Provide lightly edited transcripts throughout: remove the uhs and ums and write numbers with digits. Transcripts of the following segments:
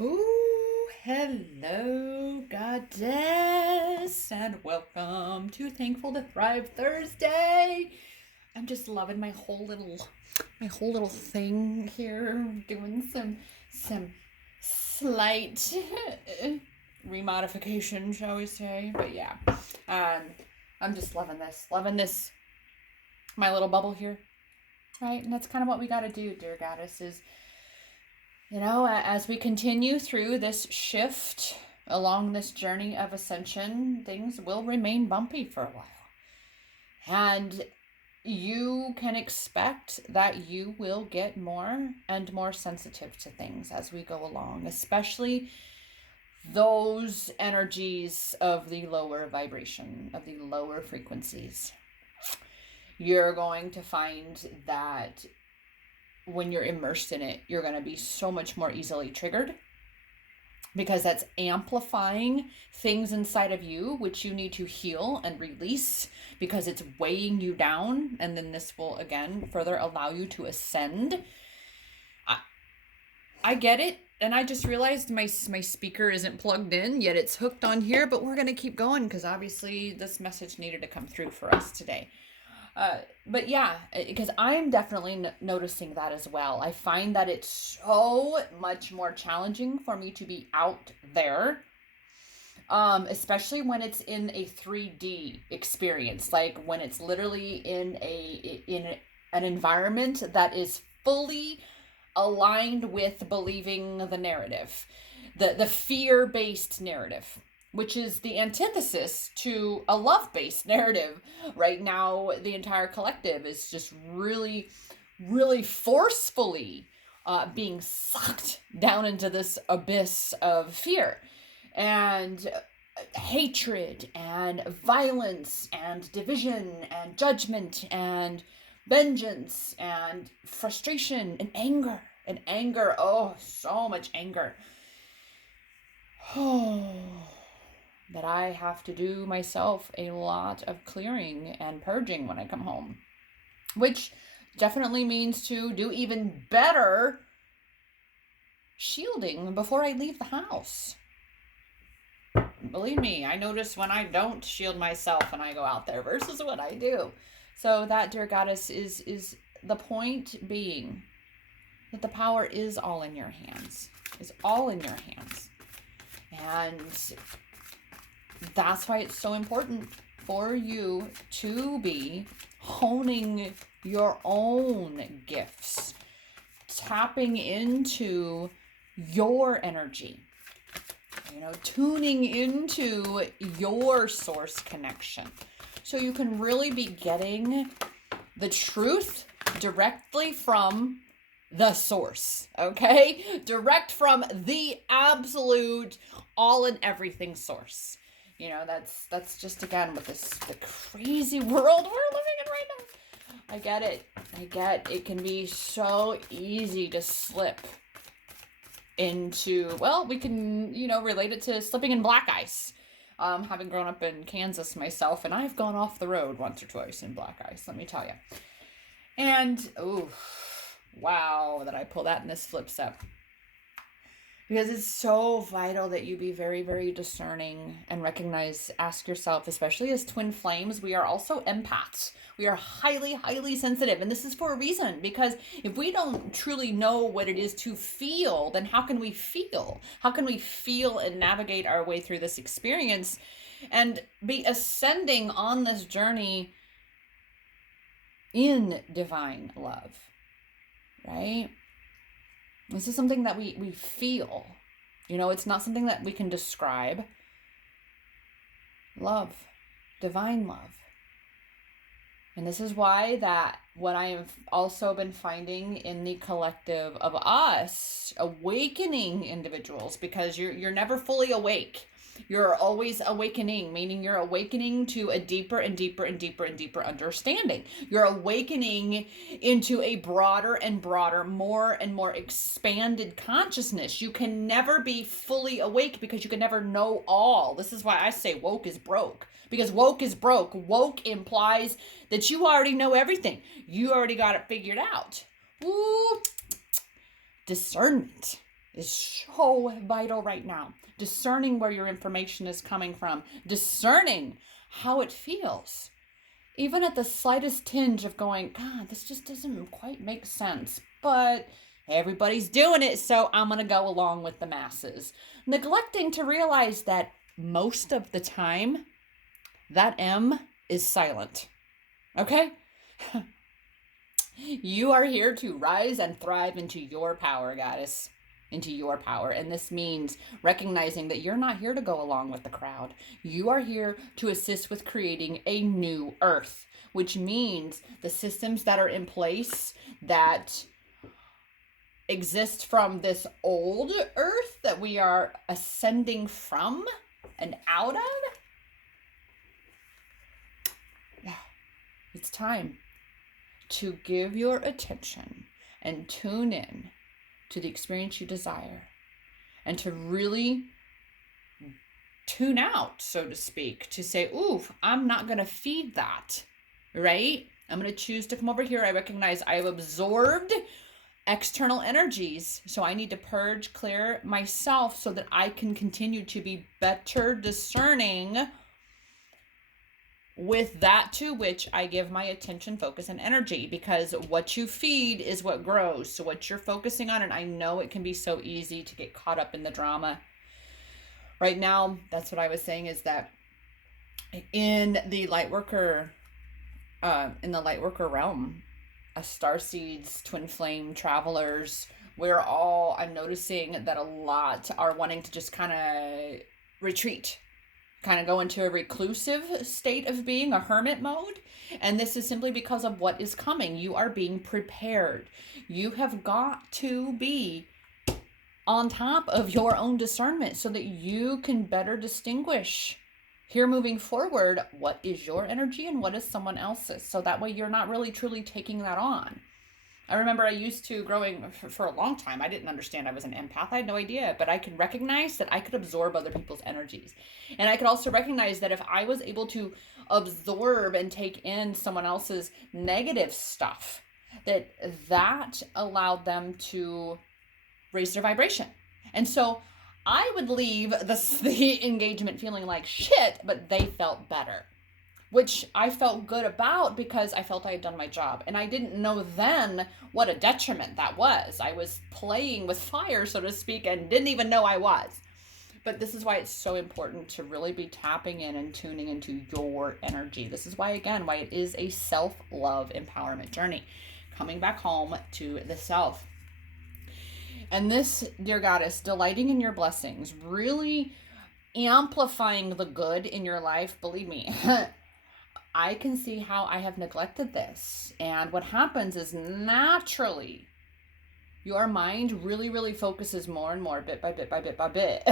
Ooh, hello, goddess, and welcome to Thankful to Thrive Thursday. I'm just loving my whole little thing here, doing some slight remodification, shall we say? But yeah, um, I'm just loving this, my little bubble here, right? And that's kind of what we got to do, dear goddess, is as we continue through this shift along this journey of ascension, things will remain bumpy for a while. And you can expect that you will get more and more sensitive to things as we go along, especially those energies of the lower vibration, of the lower frequencies. You're going to find that when you're immersed in it, you're going to be so much more easily triggered because that's amplifying things inside of you, which you need to heal and release because it's weighing you down. And then this will, again, further allow you to ascend. I get it. And I just realized my speaker isn't plugged in, yet it's hooked on here, but we're going to keep going because obviously this message needed to come through for us today. But yeah, because I'm definitely noticing that as well. I find that it's so much more challenging for me to be out there, especially when it's in a 3D experience, like when it's literally in an environment that is fully aligned with believing the narrative, the fear-based narrative, which is the antithesis to a love-based narrative. Right now, the entire collective is just really, really forcefully being sucked down into this abyss of fear and hatred and violence and division and judgment and vengeance and frustration and anger. Oh, so much anger. Oh, that I have to do myself a lot of clearing and purging when I come home, which definitely means to do even better shielding before I leave the house. Believe me, I notice when I don't shield myself when I go out there versus what I do. So that, dear goddess, is the point being that the power is all in your hands, is all in your hands. And that's why it's so important for you to be honing your own gifts, tapping into your energy, tuning into your source connection. So you can really be getting the truth directly from the source, okay? Direct from the absolute all and everything source. That's just, again, with the crazy world we're living in right now. I get it can be so easy to slip into, well, we can, relate it to slipping in black ice. Having grown up in Kansas myself, and I've gone off the road once or twice in black ice, let me tell you. And, wow, that I pull that and this flips up. Because it's so vital that you be very, very discerning and ask yourself, especially as twin flames, we are also empaths. We are highly, highly sensitive. And this is for a reason, because if we don't truly know what it is to feel, then how can we feel? How can we feel and navigate our way through this experience and be ascending on this journey in divine love, right? This is something that we feel. It's not something that we can describe. Love, divine love. And this is why that what I have also been finding in the collective of us awakening individuals, because you're never fully awake. You're always awakening, meaning you're awakening to a deeper and deeper and deeper and deeper understanding. You're awakening into a broader and broader, more and more expanded consciousness. You can never be fully awake because you can never know all. This is why I say woke is broke. Because woke is broke. Woke implies that you already know everything. You already got it figured out. Ooh, discernment. is so vital right now. Discerning where your information is coming from, discerning how it feels. Even at the slightest tinge of going, God, this just doesn't quite make sense, but everybody's doing it, so I'm going to go along with the masses. Neglecting to realize that most of the time, that M is silent. Okay? You are here to rise and thrive into your power, goddess. Into your power. And this means recognizing that you're not here to go along with the crowd. You are here to assist with creating a new earth, which means the systems that are in place that exist from this old earth that we are ascending from and out of. It's time to give your attention and tune in to the experience you desire, and to really tune out, so to speak, to say, ooh, I'm not going to feed that, right? I'm going to choose to come over here. I recognize I have absorbed external energies, so I need to purge, clear myself so that I can continue to be better discerning with that to which I give my attention, focus, and energy, because what you feed is what grows. So what you're focusing on, and I know it can be so easy to get caught up in the drama. Right now, that's what I was saying, is that in the Lightworker realm, starseeds, twin flame travelers, I'm noticing that a lot are wanting to just kind of retreat, kind of go into a reclusive state of being, a hermit mode. And this is simply because of what is coming. You are being prepared. You have got to be on top of your own discernment so that you can better distinguish here moving forward what is your energy and what is someone else's. So that way you're not really truly taking that on. I remember I used to, growing for a long time, I didn't understand I was an empath. I had no idea, but I could recognize that I could absorb other people's energies. And I could also recognize that if I was able to absorb and take in someone else's negative stuff, that allowed them to raise their vibration. And so I would leave the engagement feeling like shit, but they felt better, which I felt good about because I felt I had done my job. And I didn't know then what a detriment that was. I was playing with fire, so to speak, and didn't even know I was. But this is why it's so important to really be tapping in and tuning into your energy. This is why it is a self-love empowerment journey. Coming back home to the self. And this, dear goddess, delighting in your blessings, really amplifying the good in your life, believe me, I can see how I have neglected this. And what happens is naturally your mind really, really focuses more and more, bit by bit by bit by bit,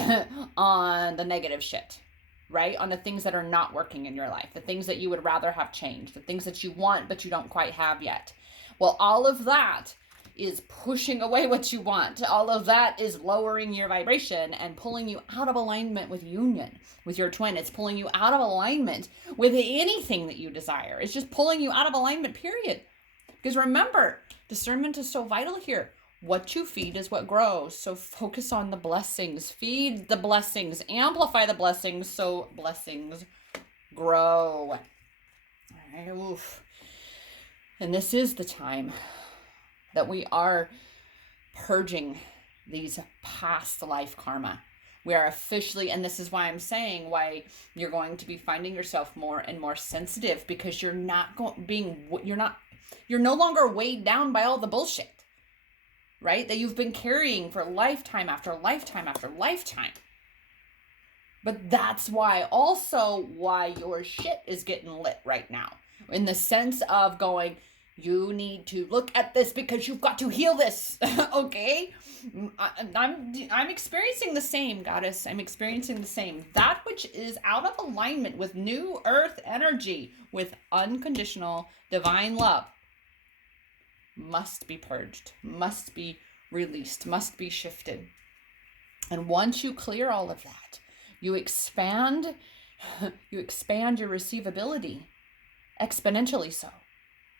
on the negative shit, right? On the things that are not working in your life, the things that you would rather have changed, the things that you want but you don't quite have yet. Well, all of that is pushing away what you want. All of that is lowering your vibration and pulling you out of alignment with union, with your twin. It's pulling you out of alignment with anything that you desire. It's just pulling you out of alignment, period. Because remember, discernment is so vital here. What you feed is what grows. So focus on the blessings. Feed the blessings. Amplify the blessings so blessings grow. All right, oof. And this is the time that we are purging these past life karma. We are officially, and this is why I'm saying why you're going to be finding yourself more and more sensitive, because you're no longer weighed down by all the bullshit, right? That you've been carrying for lifetime after lifetime after lifetime. But that's why your shit is getting lit right now, in the sense of going, you need to look at this because you've got to heal this. Okay? I'm experiencing the same, goddess. I'm experiencing the same. That which is out of alignment with new earth energy, with unconditional divine love, must be purged, must be released, must be shifted. And once you clear all of that, you expand your receivability exponentially so.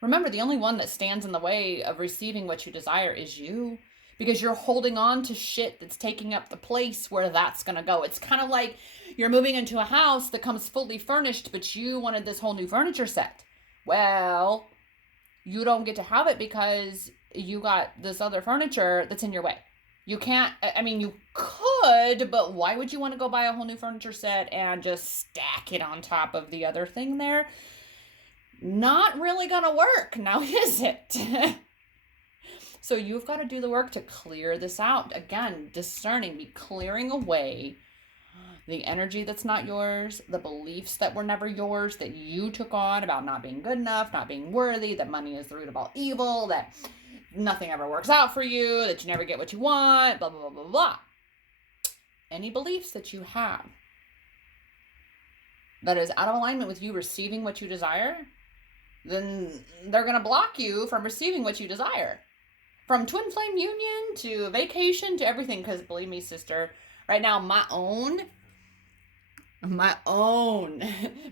Remember, the only one that stands in the way of receiving what you desire is you, because you're holding on to shit that's taking up the place where that's going to go. It's kind of like you're moving into a house that comes fully furnished, but you wanted this whole new furniture set. Well, you don't get to have it because you got this other furniture that's in your way. You can't, I mean, you could, but why would you want to go buy a whole new furniture set and just stack it on top of the other thing there? Not really going to work, now is it? So you've got to do the work to clear this out. Again, discerning, be clearing away the energy that's not yours, the beliefs that were never yours, that you took on about not being good enough, not being worthy, that money is the root of all evil, that nothing ever works out for you, that you never get what you want, blah, blah, blah, blah, blah. Any beliefs that you have that is out of alignment with you receiving what you desire, then they're going to block you from receiving what you desire. From twin flame union to vacation to everything. Because believe me, sister, right now, my own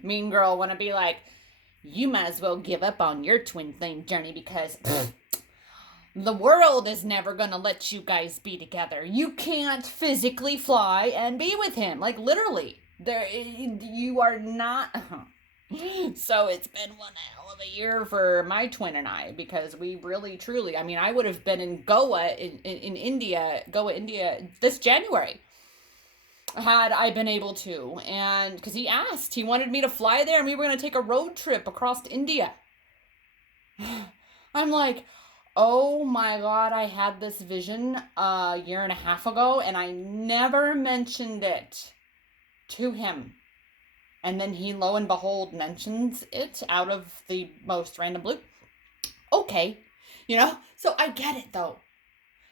mean girl want to be like, you might as well give up on your twin flame journey because the world is never going to let you guys be together. You can't physically fly and be with him. Like literally, you are not. So it's been one hell of a year for my twin and I, because we really, truly, I mean, I would have been in Goa in India, this January, had I been able to. And because he wanted me to fly there and we were going to take a road trip across to India. I'm like, oh my God, I had this vision a year and a half ago and I never mentioned it to him. And then he, lo and behold, mentions it out of the most random blue. Okay. So I get it though.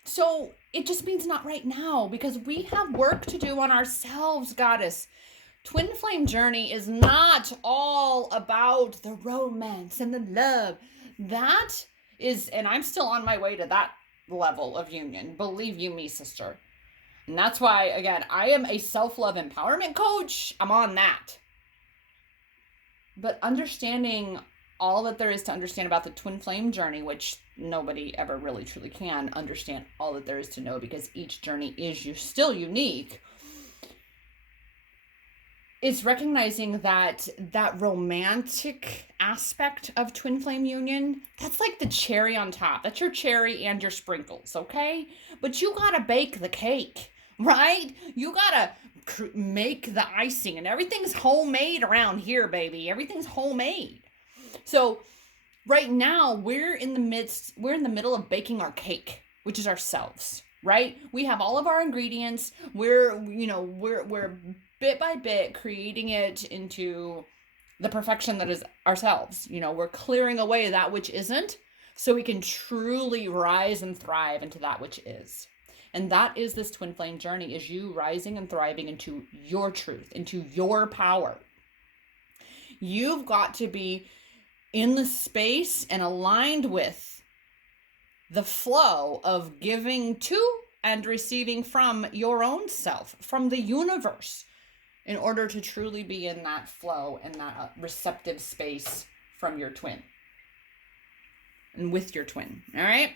So it just means not right now, because we have work to do on ourselves, goddess. Twin flame journey is not all about the romance and the love. That is, and I'm still on my way to that level of union. Believe you me, sister. And that's why, again, I am a self-love empowerment coach. I'm on that. But understanding all that there is to understand about the twin flame journey, which nobody ever really truly can understand all that there is to know, because each journey is still unique, is recognizing that romantic aspect of twin flame union, that's like the cherry on top. That's your cherry and your sprinkles, okay? But you gotta bake the cake, right? You gotta make the icing, and everything's homemade around here, baby. Everything's homemade. So right now we're in the middle of baking our cake, which is ourselves, right? We have all of our ingredients. We're bit by bit creating it into the perfection that is ourselves. We're clearing away that which isn't, so we can truly rise and thrive into that which is. And that is this twin flame journey, is you rising and thriving into your truth, into your power. You've got to be in the space and aligned with the flow of giving to and receiving from your own self, from the universe, in order to truly be in that flow and that receptive space from your twin and with your twin. All right?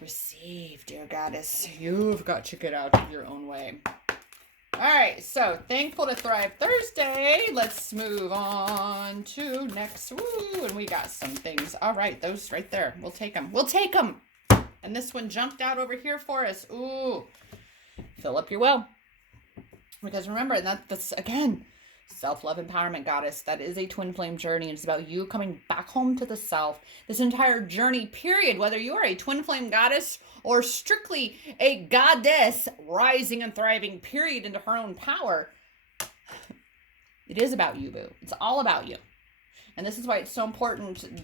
Receive, dear goddess. You've got to get out of your own way. All right, so Thankful to Thrive Thursday. Let's move on to next. Woo, and we got some things. All right, those right there. We'll take them. We'll take them. And this one jumped out over here for us. Ooh, fill up your well. Because remember, that's, again, self-love empowerment, goddess. That is a twin flame journey. And it's about you coming back home to the self. This entire journey, period, whether you are a twin flame goddess or strictly a goddess rising and thriving, period, into her own power, it is about you, boo. It's all about you. And this is why it's so important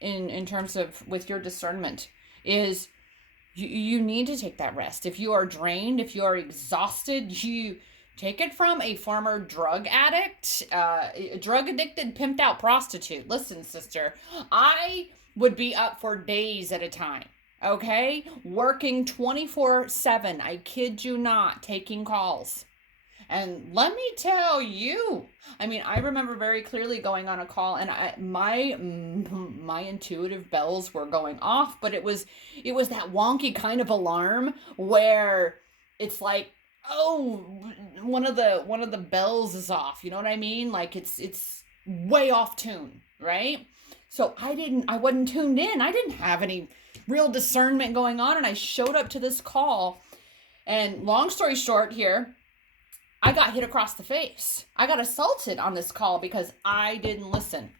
in terms of with your discernment, is you need to take that rest. If you are drained, if you are exhausted, you take it from a former drug addict, drug addicted, pimped out prostitute. Listen, sister, I would be up for days at a time, okay? Working 24/7, I kid you not, taking calls. And let me tell you, I mean, I remember very clearly going on a call, and my intuitive bells were going off, but it was that wonky kind of alarm where it's like, oh, one of the bells is off. You know what I mean? Like it's way off tune, right? So I wasn't tuned in. I didn't have any real discernment going on, and I showed up to this call, and long story short here, I got hit across the face. I got assaulted on this call because I didn't listen.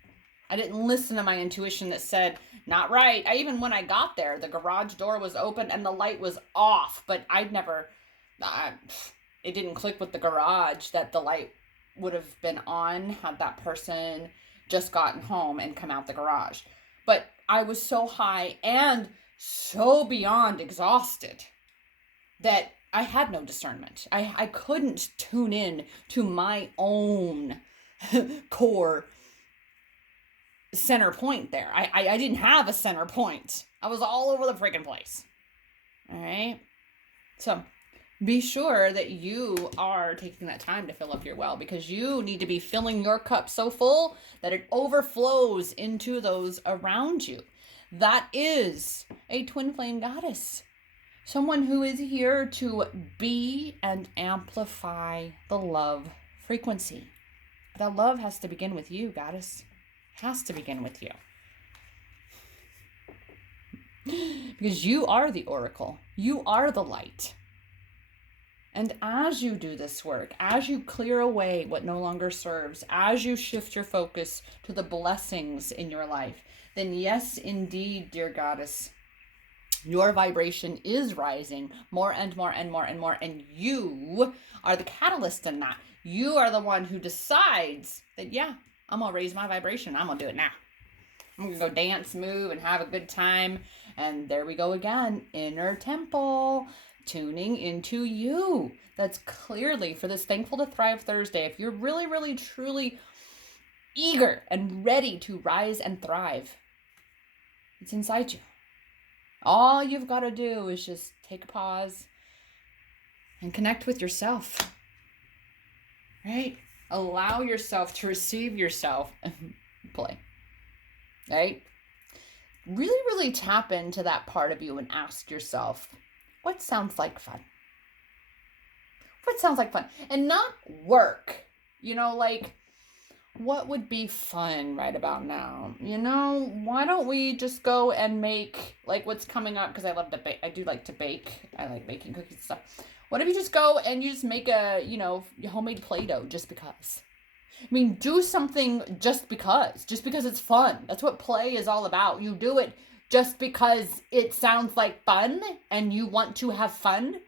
I didn't listen to my intuition that said, not right. Even when I got there, the garage door was open and the light was off, but it didn't click with the garage that the light would have been on had that person just gotten home and come out the garage. But I was so high and so beyond exhausted that I had no discernment. I couldn't tune in to my own core center point there. I didn't have a center point. I was all over the freaking place. All right. So be sure that you are taking that time to fill up your well, because you need to be filling your cup so full that it overflows into those around you. That is a twin flame goddess. Someone who is here to be and amplify the love frequency. But that love has to begin with you, goddess. It has to begin with you. Because you are the oracle. You are the light. And as you do this work, as you clear away what no longer serves, as you shift your focus to the blessings in your life, then yes, indeed, dear goddess, your vibration is rising more and more and more and more, and you are the catalyst in that. You are the one who decides that, yeah, I'm going to raise my vibration. I'm going to do it now. I'm going to go dance, move, and have a good time. And there we go again. Inner temple, tuning into you. That's clearly for this Thankful to Thrive Thursday. If you're really, really, truly eager and ready to rise and thrive, it's inside you. All you've got to do is just take a pause and connect with yourself, right? Allow yourself to receive yourself and play, right? Really, really tap into that part of you and ask yourself, what sounds like fun? What sounds like fun? And not work, like, what would be fun right about now? Why don't we just go and make, like, what's coming up? Because I love to bake. I do like to bake. I like baking cookies and stuff. What if you just go and you just make a, homemade Play-Doh just because? I mean, do something just because it's fun. That's what play is all about. You do it just because it sounds like fun and you want to have fun.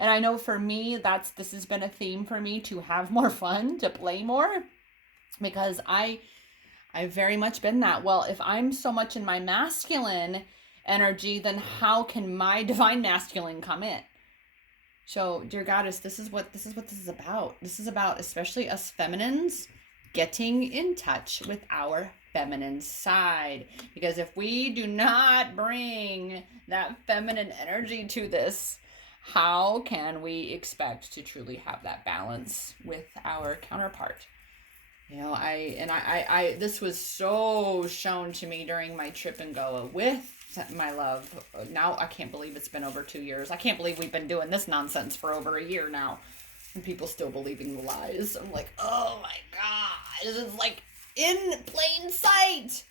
And I know for me, this has been a theme for me, to have more fun, to play more. Because I've very much been that. Well, if I'm so much in my masculine energy, then how can my divine masculine come in? So, dear goddess, this is what this is about. This is about, especially us feminines, getting in touch with our feminine side. Because if we do not bring that feminine energy to this, how can we expect to truly have that balance with our counterpart? This was so shown to me during my trip in Goa with my love. Now I can't believe it's been over 2 years. I can't believe we've been doing this nonsense for over a year now, and people still believing the lies. I'm like, oh my God, this is like in plain sight.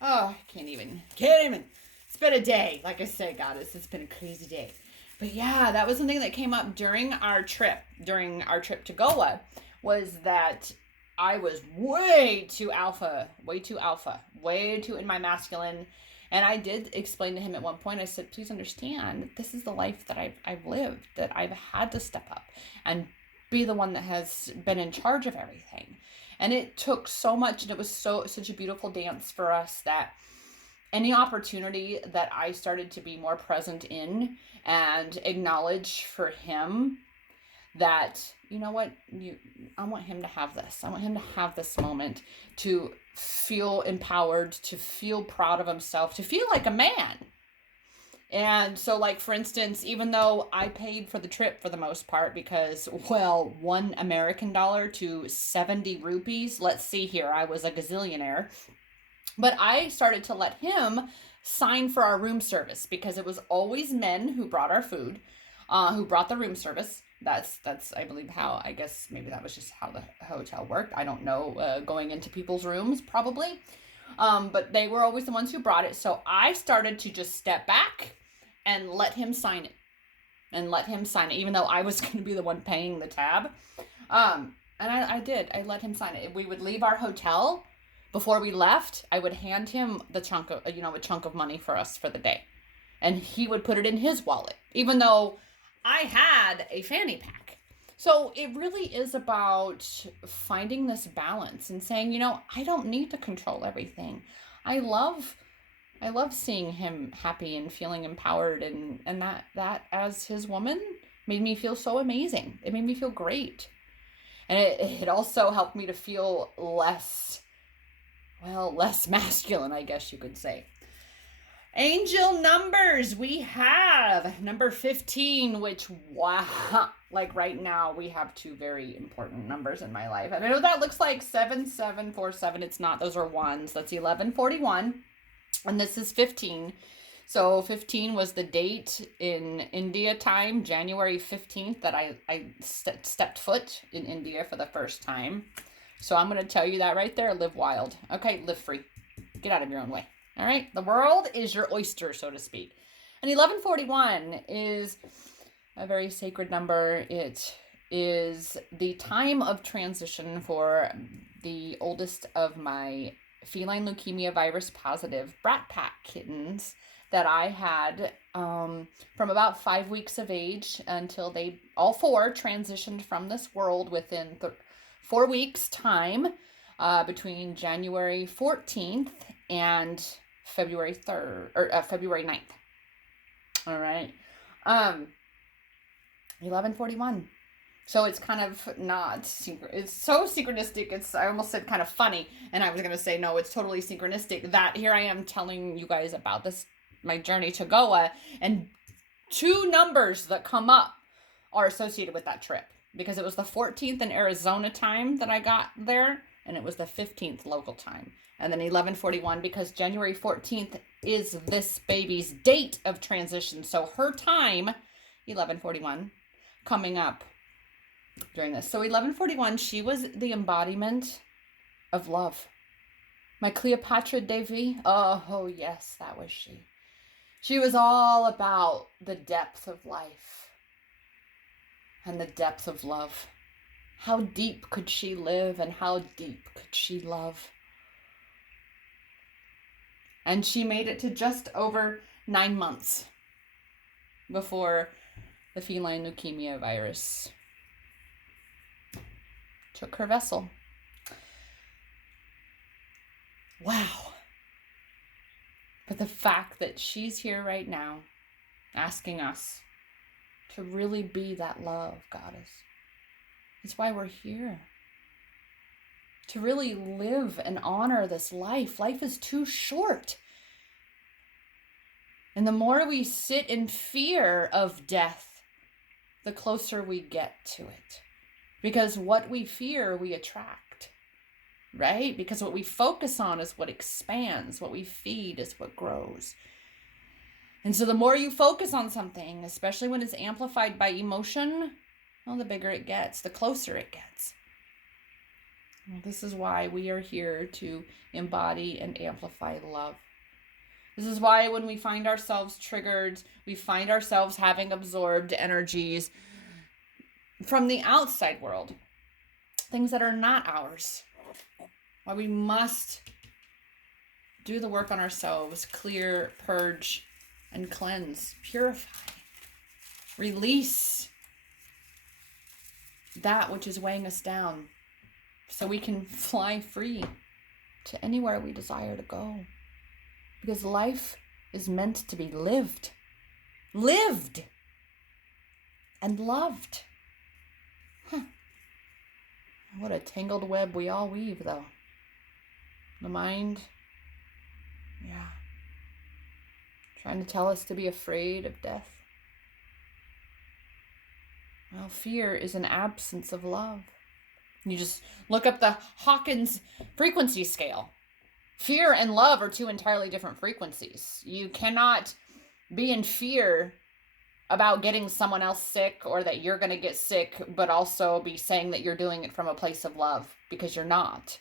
Oh, I can't even. It's been a day. Like I said, goddess, it's been a crazy day. But yeah, that was something that came up during our trip to Goa, was that I was way too in my masculine. And I did explain to him at one point, I said, please understand, this is the life that I've lived, that I've had to step up and be the one that has been in charge of everything. And it took so much, and it was such a beautiful dance for us, that any opportunity that I started to be more present in and acknowledge for him that, you know what, I want him to have this. I want him to have this moment to feel empowered, to feel proud of himself, to feel like a man. And so, like, for instance, even though I paid for the trip for the most part because, well, $1 American to 70 rupees, let's see here, I was a gazillionaire. But I started to let him sign for our room service because it was always men who brought our food, who brought the room service. That's I believe how, I guess maybe that was just how the hotel worked. I don't know, going into people's rooms probably. But they were always the ones who brought it. So I started to just step back and let him sign it. And let him sign it, even though I was going to be the one paying the tab. And I did. I let him sign it. We would leave our hotel. Before we left, I would hand him the chunk of, a chunk of money for us for the day. And he would put it in his wallet, even though I had a fanny pack. So it really is about finding this balance and saying, I don't need to control everything. I love seeing him happy and feeling empowered, and that as his woman made me feel so amazing. It made me feel great. And it also helped me to feel less masculine, I guess you could say. Angel numbers, we have number 15, which, wow, like right now we have two very important numbers in my life. And I know that looks like 7747. It's not. Those are ones. That's 1141. And this is 15. So 15 was the date in India time, January 15th, that I stepped foot in India for the first time. So I'm going to tell you that right there. Live wild. Okay, live free. Get out of your own way. All right? The world is your oyster, so to speak. And 1141 is a very sacred number. It is the time of transition for the oldest of my feline leukemia virus positive brat pack kittens that I had from about 5 weeks of age until they all four transitioned from this world within 4 weeks time, between January 14th and February 3rd or February 9th. All right. 1141. So it's kind of not it's so synchronistic. I almost said kind of funny, and I was going to say, no, it's totally synchronistic that here I am telling you guys about this, my journey to Goa, and two numbers that come up are associated with that trip because it was the 14th in Arizona time that I got there, and it was the 15th local time. And then 1141 because January 14th is this baby's date of transition. So her time, 1141, coming up during this. So 1141, she was the embodiment of love. My Cleopatra Devi, oh yes, that was she. She was all about the depth of life and the depth of love. How deep could she live and how deep could she love? And she made it to just over 9 months before the feline leukemia virus took her vessel. Wow. But the fact that she's here right now asking us to really be that love goddess is why we're here. To really live and honor this life. Life is too short. And the more we sit in fear of death, the closer we get to it. Because what we fear, we attract. Right? Because what we focus on is what expands. What we feed is what grows. And so the more you focus on something, especially when it's amplified by emotion, well, the bigger it gets, the closer it gets. Well, this is why we are here to embody and amplify love. This is why when we find ourselves triggered, we find ourselves having absorbed energies from the outside world, things that are not ours. Why we must do the work on ourselves, clear, purge, and cleanse, purify, release that which is weighing us down so we can fly free to anywhere we desire to go. Because life is meant to be lived and loved. What a tangled web we all weave, though. The mind, Trying to tell us to be afraid of death. Well, fear is an absence of love. You just look up the Hawkins frequency scale. Fear and love are two entirely different frequencies. You cannot be in fear about getting someone else sick or that you're going to get sick, but also be saying that you're doing it from a place of love, because you're not.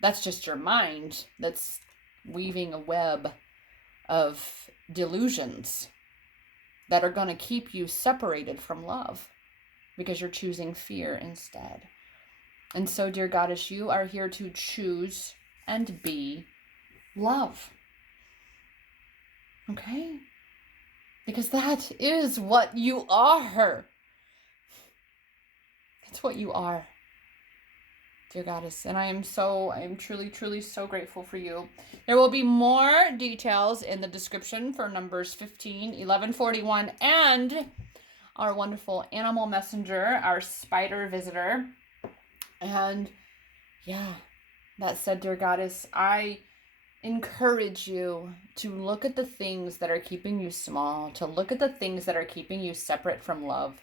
That's just your mind that's weaving a web of delusions that are going to keep you separated from love because you're choosing fear instead. And so, dear Goddess, you are here to choose and be love. Okay? Because that is what you are. That's what you are, dear Goddess. And I am truly, truly so grateful for you. There will be more details in the description for numbers 15, 11, 41, and our wonderful animal messenger, our spider visitor. And yeah, that said, dear Goddess, I encourage you to look at the things that are keeping you small, to look at the things that are keeping you separate from love,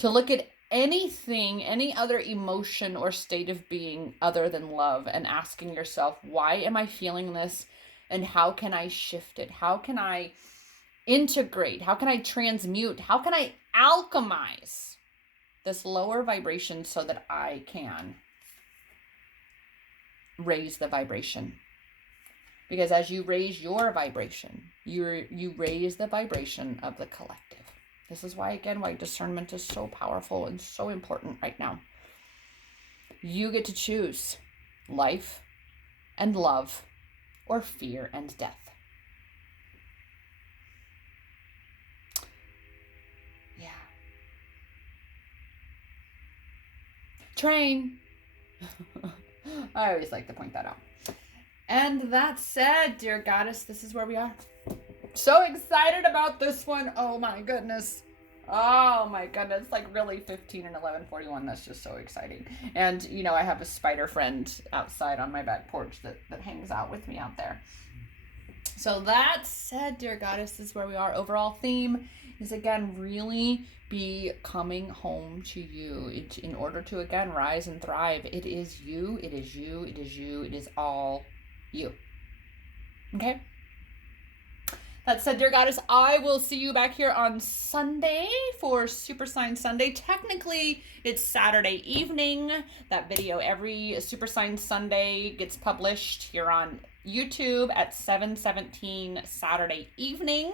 to look at anything, any other emotion or state of being other than love, and asking yourself, why am I feeling this? And how can I shift it? How can I integrate? How can I transmute? How can I alchemize this lower vibration so that I can raise the vibration? Because as you raise your vibration, you raise the vibration of the collective. This is why, again, why discernment is so powerful and so important right now. You get to choose life and love, or fear and death. Yeah. Train. I always like to point that out. And that said, dear Goddess, this is where we are. So excited about this one. Oh my goodness. Oh my goodness. Like really 15 and 11:41. That's just so exciting. And you know, I have a spider friend outside on my back porch that hangs out with me out there. So that said, dear Goddess, this is where we are. Overall theme is, again, really be coming home to you. In order to, again, rise and thrive. It is you. It is you. It is you. It is all you. Okay? That said, dear Goddess, I will see you back here on Sunday for Super Sign Sunday. Technically, it's Saturday evening. That video every Super Sign Sunday gets published here on YouTube at 7:17 Saturday evening,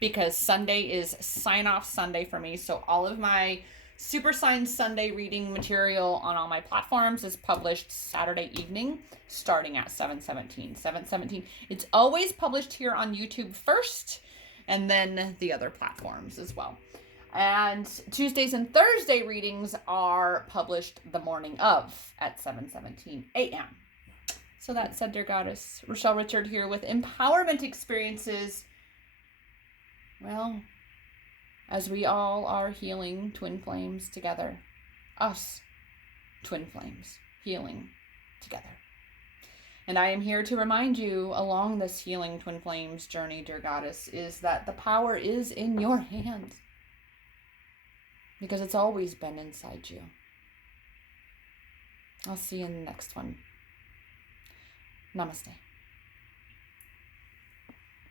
because Sunday is sign-off Sunday for me. So all of my Super Sign Sunday reading material on all my platforms is published Saturday evening, starting at 7:17. 7:17. It's always published here on YouTube first, and then the other platforms as well. And Tuesdays and Thursday readings are published the morning of at 7:17 a.m. So that said, dear Goddess, Rochelle Richard here with Empowerment Experiences. Well, as we all are healing twin flames together, us twin flames healing together. And I am here to remind you along this healing twin flames journey, dear Goddess, is that the power is in your hands, because it's always been inside you. I'll see you in the next one. Namaste.